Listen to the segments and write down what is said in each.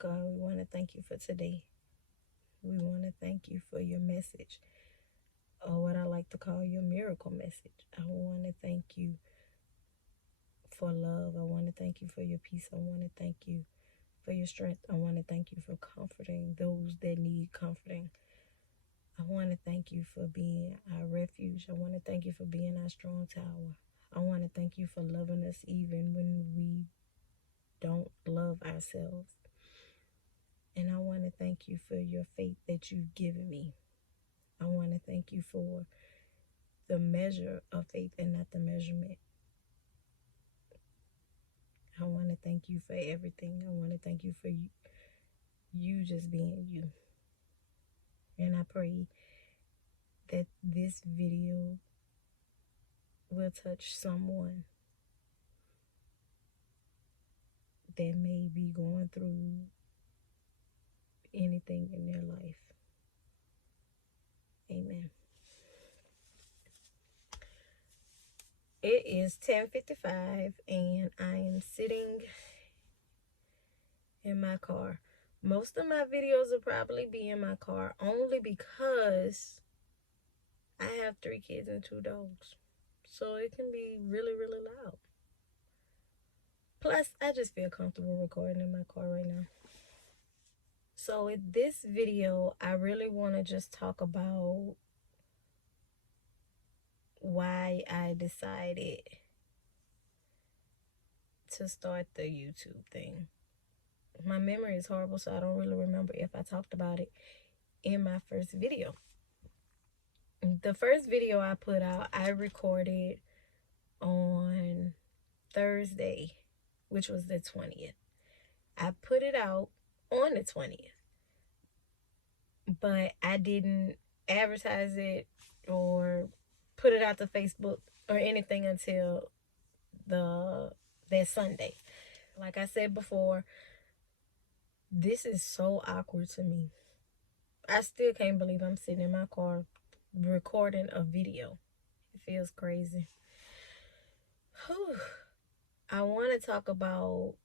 God, we want to thank you for today. We want to thank you for your message, or what I like to call your miracle message. I want to thank you for love. I want to thank you for your peace. I want to thank you for your strength. I want to thank you for comforting those that need comforting. I want to thank you for being our refuge. I want to thank you for being our strong tower. I want to thank you for loving us even when we don't love ourselves. And I want to thank you for your faith that you've given me. I want to thank you for the measure of faith and not the measurement. I want to thank you for everything. I want to thank you for you just being you. And I pray that this video will touch someone that may be going through anything in their life. Amen. It is 10:55 and I am sitting in my car. Most of my videos will probably be in my car only because I have 3 kids and 2 dogs. So it can be really, really loud. Plus, I just feel comfortable recording in my car right now. So in this video, I really want to just talk about why I decided to start the YouTube thing. My memory is horrible, so I don't really remember if I talked about it in my first video. The first video I put out, I recorded on Thursday, which was the 20th. I put it out on the 20th, but I didn't advertise it or put it out to Facebook or anything until that Sunday. Like I said before, this is so awkward to me. I still can't believe I'm sitting in my car recording a video. It feels crazy. Whew. I want to talk about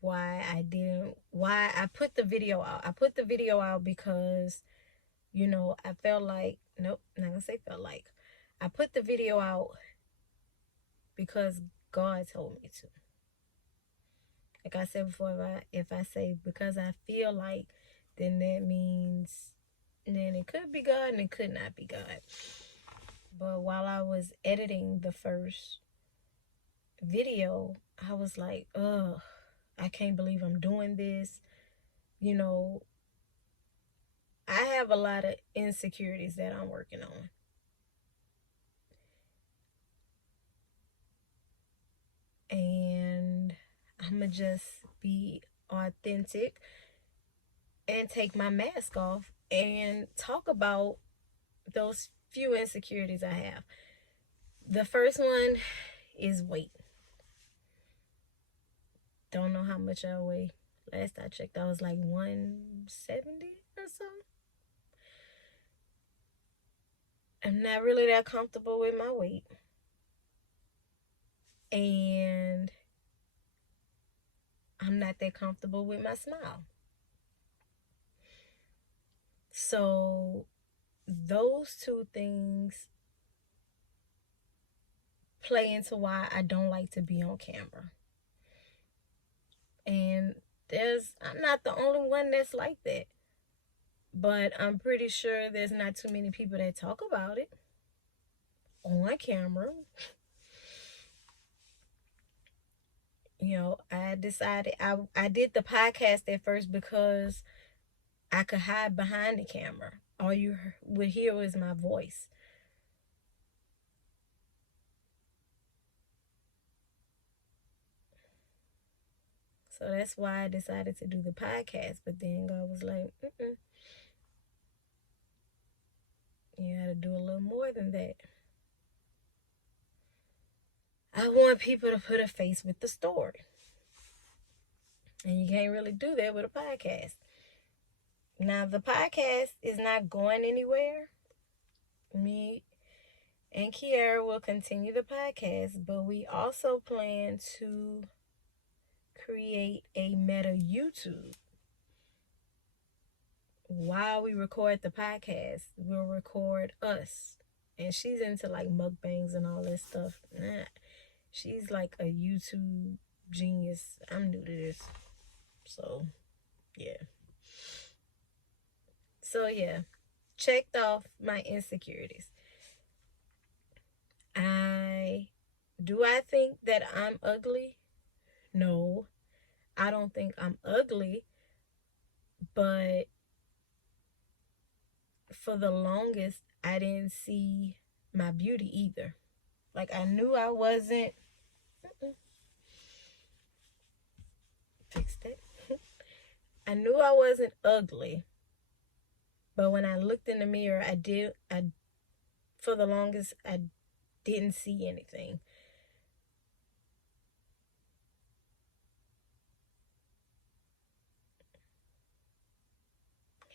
why I put the video out. I put the video out because, I felt like, nope, not gonna say felt like. I put the video out because God told me to. Like I said before, if I say because I feel like, then that means then it could be God and it could not be God. But while I was editing the first video, I was like, ugh, I can't believe I'm doing this. I have a lot of insecurities that I'm working on. And I'm going to just be authentic and take my mask off and talk about those few insecurities I have. The first one is weight. Don't know how much I weigh. Last I checked, I was like 170 or something. I'm not really that comfortable with my weight. And I'm not that comfortable with my smile. So those two things play into why I don't like to be on camera. And I'm not the only one that's like that. But I'm pretty sure there's not too many people that talk about it on camera. I decided I did the podcast at first because I could hide behind the camera. All you would hear was my voice. So that's why I decided to do the podcast. But then God was like, you got to do a little more than that. I want people to put a face with the story. And you can't really do that with a podcast. Now, the podcast is not going anywhere. and Kiara will continue the podcast, but we also plan to create a meta YouTube. While we record the podcast, we'll record us. And she's into like mukbangs and all this stuff. She's like a YouTube genius. I'm new to this. So, yeah. So, yeah. Checked off my insecurities. Do I think that I'm ugly? No. I don't think I'm ugly, but for the longest I didn't see my beauty either. Like I knew I wasn't fixed it. I knew I wasn't ugly, but when I looked in the mirror, I for the longest I didn't see anything.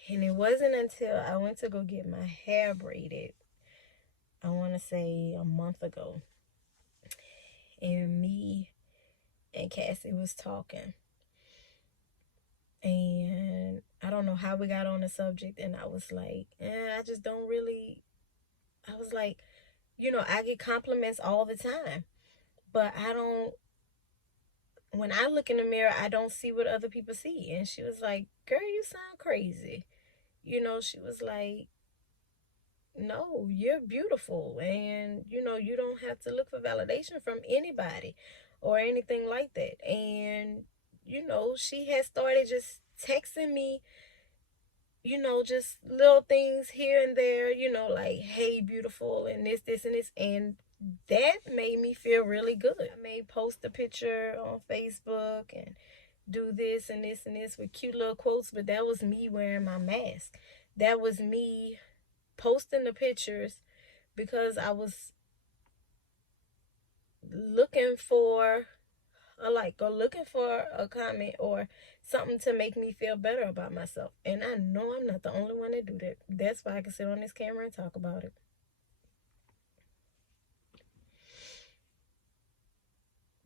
And it wasn't until I went to go get my hair braided, I want to say a month ago, and me and Cassie was talking. And I don't know how we got on the subject, and I was like, I just don't really, I was like, I get compliments all the time, but when I look in the mirror, I don't see what other people see. And she was like, girl, you sound crazy. She was like, no, you're beautiful. And, you don't have to look for validation from anybody or anything like that. And, she has started just texting me, just little things here and there, like, hey, beautiful, and this, and this. And that made me feel really good. I may post a picture on Facebook and do this and this and this with cute little quotes, but that was me wearing my mask. That was me posting the pictures because I was looking for a like or looking for a comment or something to make me feel better about myself. And I know I'm not the only one that do that. That's why I can sit on this camera and talk about it.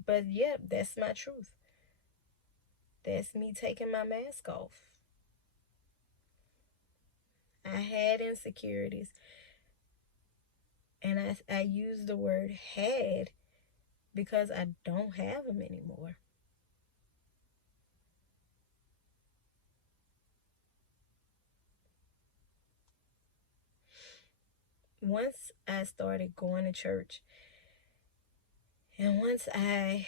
But yeah, that's my truth. That's me taking my mask off. I had insecurities. And I use the word had because I don't have them anymore. Once I started going to church, and once I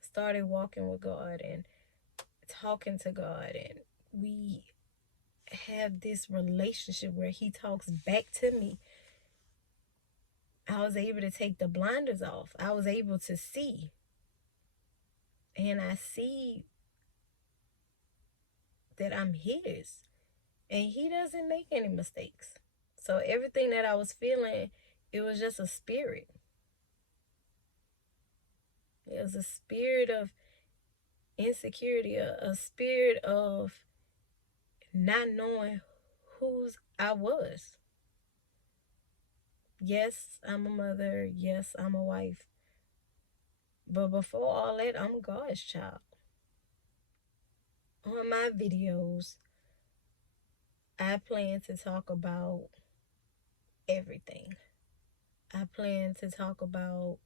started walking with God and talking to God, and we have this relationship where He talks back to me, I was able to take the blinders off. I was able to see. And I see that I'm His. And He doesn't make any mistakes. So everything that I was feeling, it was just a spirit. It was a spirit of insecurity, a spirit of not knowing whose I was. Yes, I'm a mother. Yes, I'm a wife. But before all that, I'm God's child. On my videos, I plan to talk about everything. I plan to talk about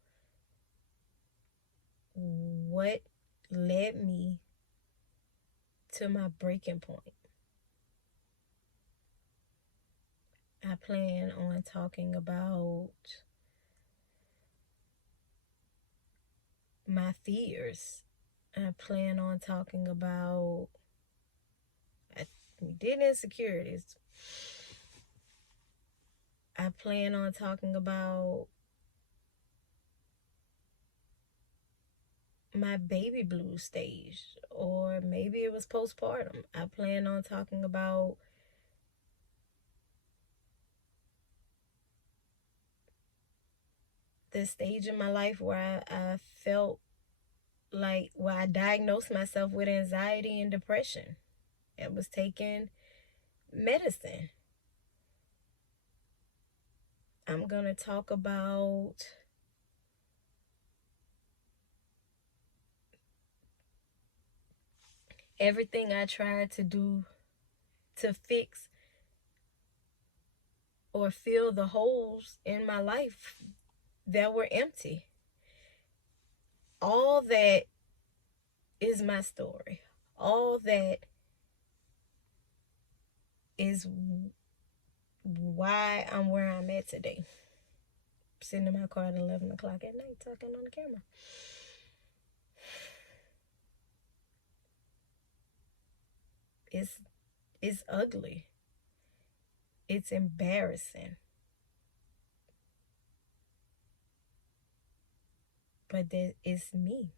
what led me to my breaking point. I plan on talking about my fears. I plan on talking about, we did insecurities. I plan on talking about my baby blues stage, or maybe it was postpartum. I plan on talking about the stage in my life where I felt like, where I diagnosed myself with anxiety and depression and was taking medicine. I'm going to talk about everything I tried to do to fix or fill the holes in my life that were empty. All that is my story. All that is why I'm where I'm at today. Sitting in my car at 11 o'clock at night talking on the camera. It's ugly. It's embarrassing. But that is me.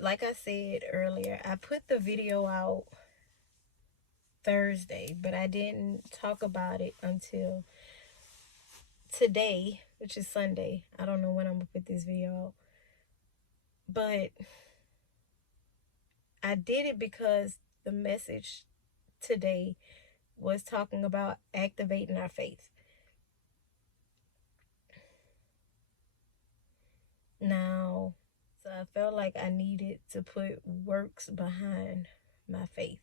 Like I said earlier, I put the video out Thursday, but I didn't talk about it until today, which is Sunday. I don't know when I'm gonna put this video out, but I did it because the message today was talking about activating our faith. Now, so I felt like I needed to put works behind my faith,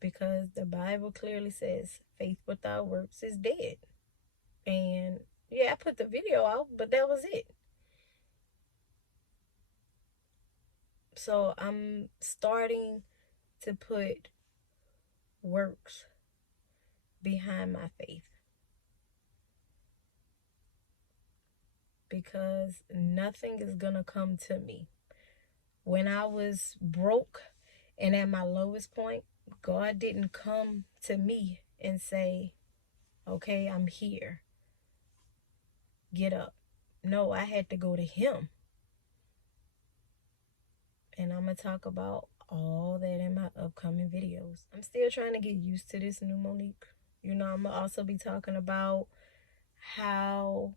because the Bible clearly says faith without works is dead. And yeah, I put the video out, but that was it. So I'm starting to put works behind my faith, because nothing is gonna come to me. When I was broke and at my lowest point, God didn't come to me and say, okay, I'm here, get up. No, I had to go to him. And I'm going to talk about all that in my upcoming videos. I'm still trying to get used to this new Monique. I'm going to also be talking about how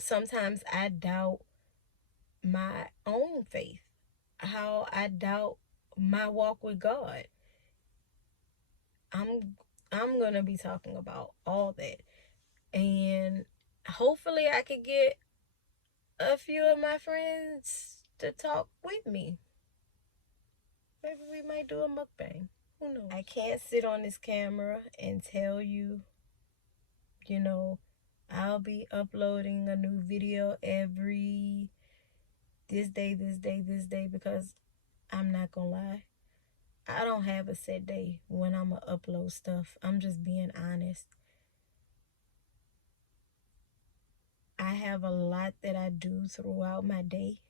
sometimes I doubt my own faith, how I doubt my walk with God. I'm going to be talking about all that. And hopefully I could get a few of my friends to talk with me. Maybe we might do a mukbang. Who knows? I can't sit on this camera and tell you, I'll be uploading a new video every this day, because I'm not gonna lie. I don't have a set day when I'm gonna upload stuff. I'm just being honest. I have a lot that I do throughout my day.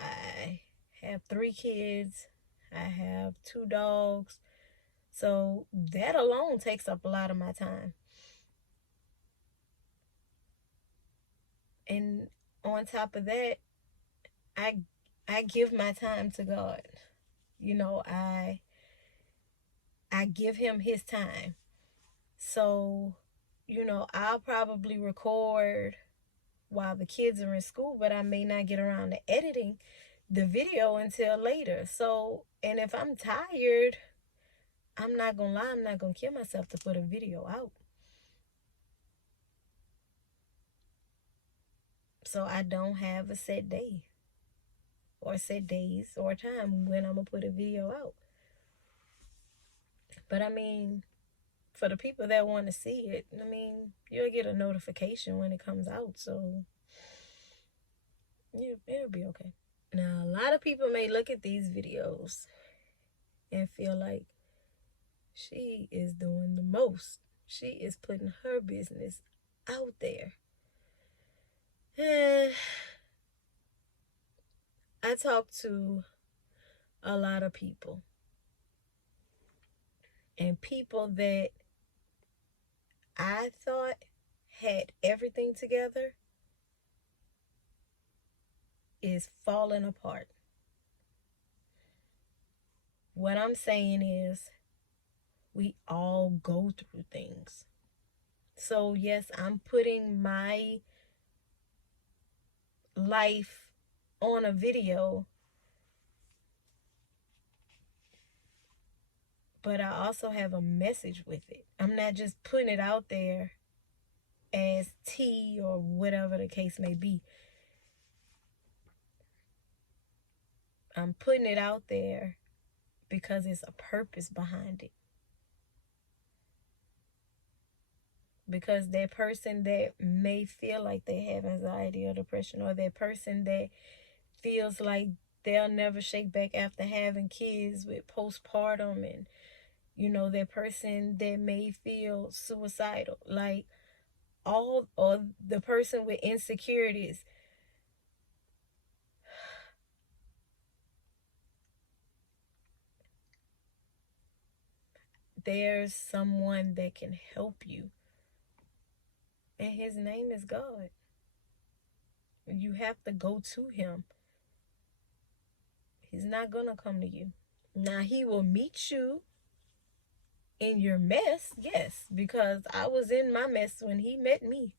I have 3 kids. I have 2 dogs. So that alone takes up a lot of my time. And on top of that, I give my time to God. I give him his time. So, I'll probably record while the kids are in school, but I may not get around to editing the video until later. So, and if I'm tired, I'm not gonna lie, I'm not gonna kill myself to put a video out. So I don't have a set day or set days or time when I'm gonna put a video out. But for the people that want to see it, you'll get a notification when it comes out. So yeah, it'll be okay. Now, a lot of people may look at these videos and feel like she is doing the most. She is putting her business out there. And I talk to a lot of people. And people that I thought had everything together is falling apart. What I'm saying is, we all go through things. So yes, I'm putting my life on a video but I also have a message with it. I'm not just putting it out there as tea or whatever the case may be. I'm putting it out there because it's a purpose behind it. Because that person that may feel like they have anxiety or depression, or that person that feels like they'll never shake back after having kids with postpartum, and that person that may feel suicidal, like all, or the person with insecurities, there's someone that can help you, and his name is God. You have to go to him. He's not gonna come to you. Now, he will meet you in your mess, yes, because I was in my mess when he met me.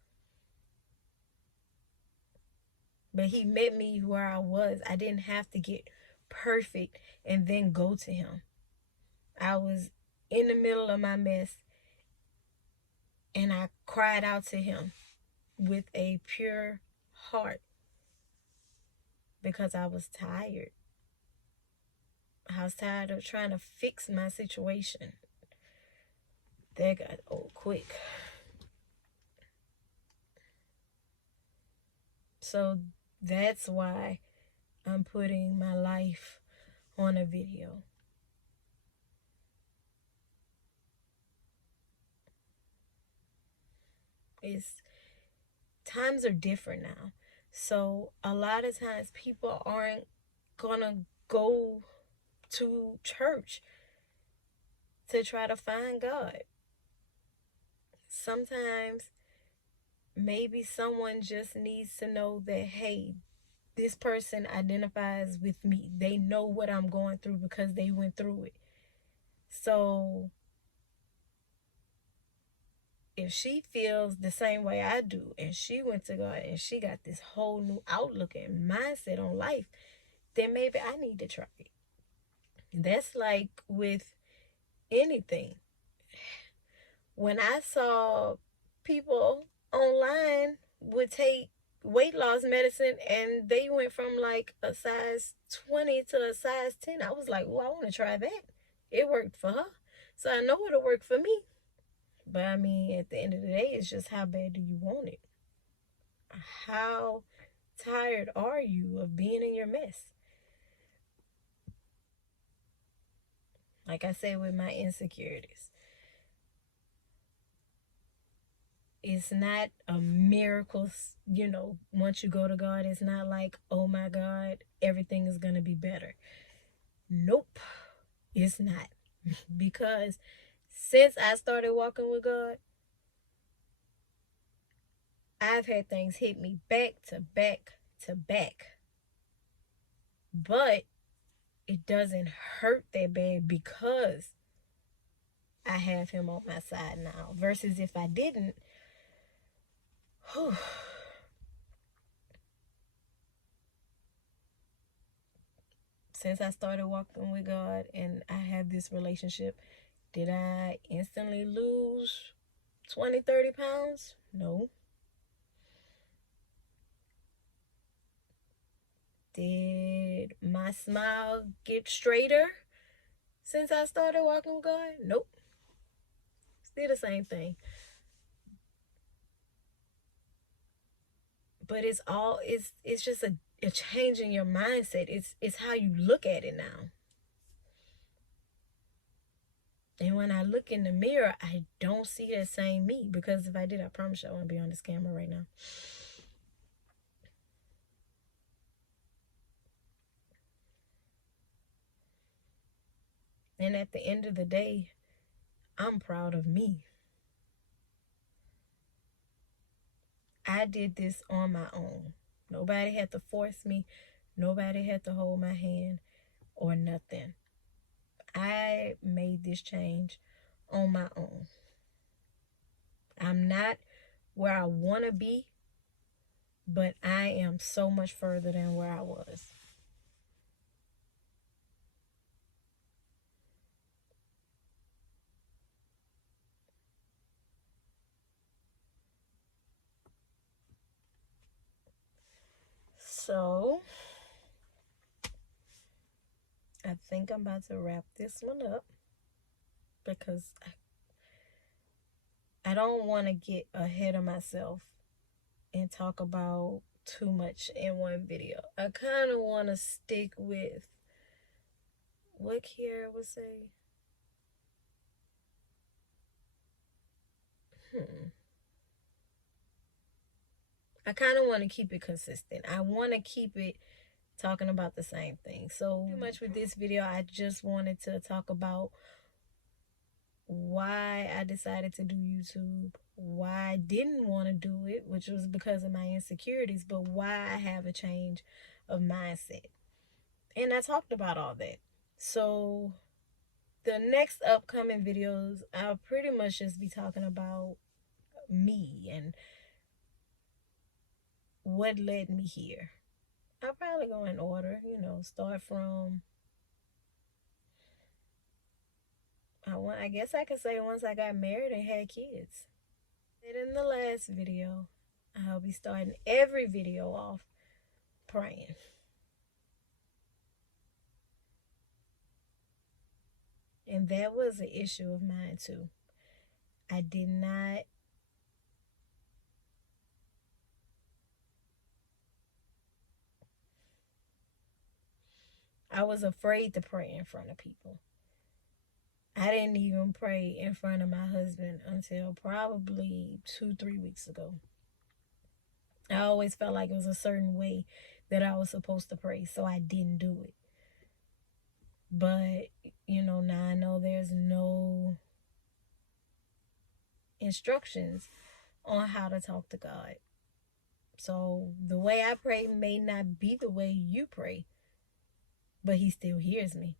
But he met me where I was. I didn't have to get perfect and then go to him. I was in the middle of my mess, and I cried out to him with a pure heart because I was tired. I was tired of trying to fix my situation. That got old quick. So that's why I'm putting my life on a video. Times are different now. So a lot of times people aren't gonna go to church to try to find God. Sometimes maybe someone just needs to know that, hey, this person identifies with me. They know what I'm going through because they went through it. So if she feels the same way I do, and she went to God and she got this whole new outlook and mindset on life, then maybe I need to try it. That's like with anything. When I saw people online would take weight loss medicine and they went from like a size 20 to a size 10, I was like, well, I want to try that. It worked for her, so I know it'll work for me. But I mean, at the end of the day, it's just how bad do you want it? How tired are you of being in your mess? Like I said with my insecurities, it's not a miracle, once you go to God. It's not like, oh my God, everything is going to be better. Nope, it's not. Because since I started walking with God, I've had things hit me back to back to back. But it doesn't hurt that bad because I have him on my side now. Versus if I didn't, whew. Since I started walking with God and I have this relationship, did I instantly lose 20, 30 pounds? No. Did my smile get straighter since I started walking with God? Nope. Still the same thing. But it's just a change in your mindset. It's how you look at it now. And when I look in the mirror, I don't see that same me. Because if I did, I promise you I wouldn't be on this camera right now. And at the end of the day, I'm proud of me. I did this on my own. Nobody had to force me. Nobody had to hold my hand or nothing. I made this change on my own. I'm not where I want to be, but I am so much further than where I was. So I think I'm about to wrap this one up because I don't want to get ahead of myself and talk about too much in one video. I kind of want to stick with what Kiara would say. I kind of want to keep it consistent. I want to keep it talking about the same thing. So pretty much with this video, I just wanted to talk about why I decided to do YouTube, why I didn't want to do it, which was because of my insecurities, but why I have a change of mindset. And I talked about all that. So the next upcoming videos, I'll pretty much just be talking about me and what led me here. I'll probably go in order, start from, I guess I could say once I got married and had kids. And in the last video, I'll be starting every video off praying. And that was an issue of mine too. I was afraid to pray in front of people. I didn't even pray in front of my husband until probably 2-3 weeks ago. I always felt like it was a certain way that I was supposed to pray, so I didn't do it. But, now I know there's no instructions on how to talk to God. So the way I pray may not be the way you pray, but he still hears me.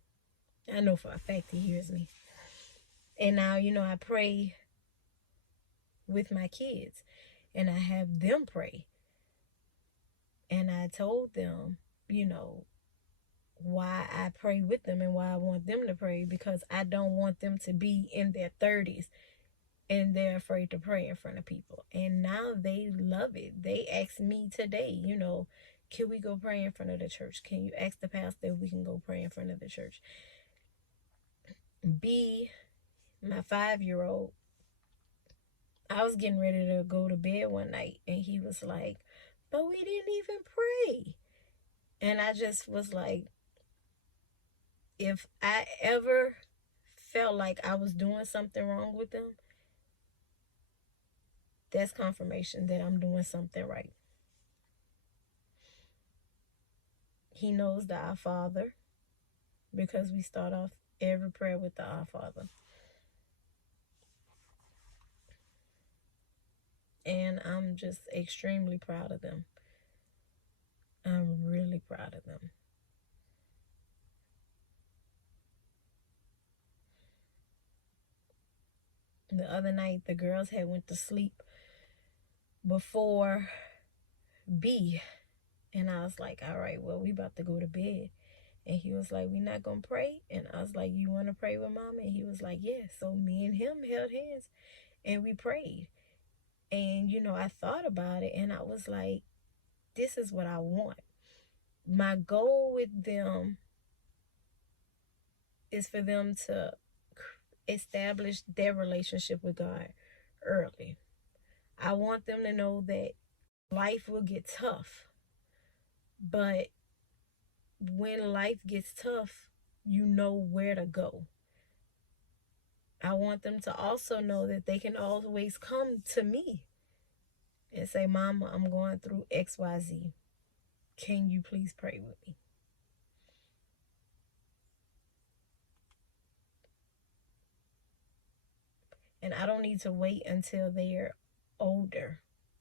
I know for a fact he hears me. And now, I pray with my kids and I have them pray. And I told them, why I pray with them and why I want them to pray, because I don't want them to be in their 30s and they're afraid to pray in front of people. And now they love it. They ask me today, can we go pray in front of the church? Can you ask the pastor if we can go pray in front of the church? B, my 5-year-old, I was getting ready to go to bed one night and he was like, but we didn't even pray. And I just was like, if I ever felt like I was doing something wrong with them, that's confirmation that I'm doing something right. He knows the Our Father because we start off every prayer with the Our Father. And I'm just extremely proud of them. I'm really proud of them. The other night, the girls had went to sleep before B. And I was like, all right, well, we about to go to bed. And he was like, we not going to pray? And I was like, you want to pray with Mama? And he was like, yeah. So me and him held hands and we prayed. And, I thought about it and I was like, this is what I want. My goal with them is for them to establish their relationship with God early. I want them to know that life will get tough. But when life gets tough, you know where to go. I want them to also know that they can always come to me and say, Mama, I'm going through XYZ. Can you please pray with me? And I don't need to wait until they're older.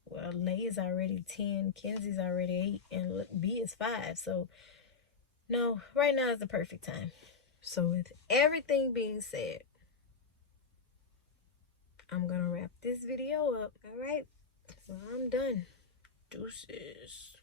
Well, Lay is already 10, Kenzie's already 8, and B is 5. So, no, right now is the perfect time. So, with everything being said, I'm going to wrap this video up. All right, so I'm done. Deuces.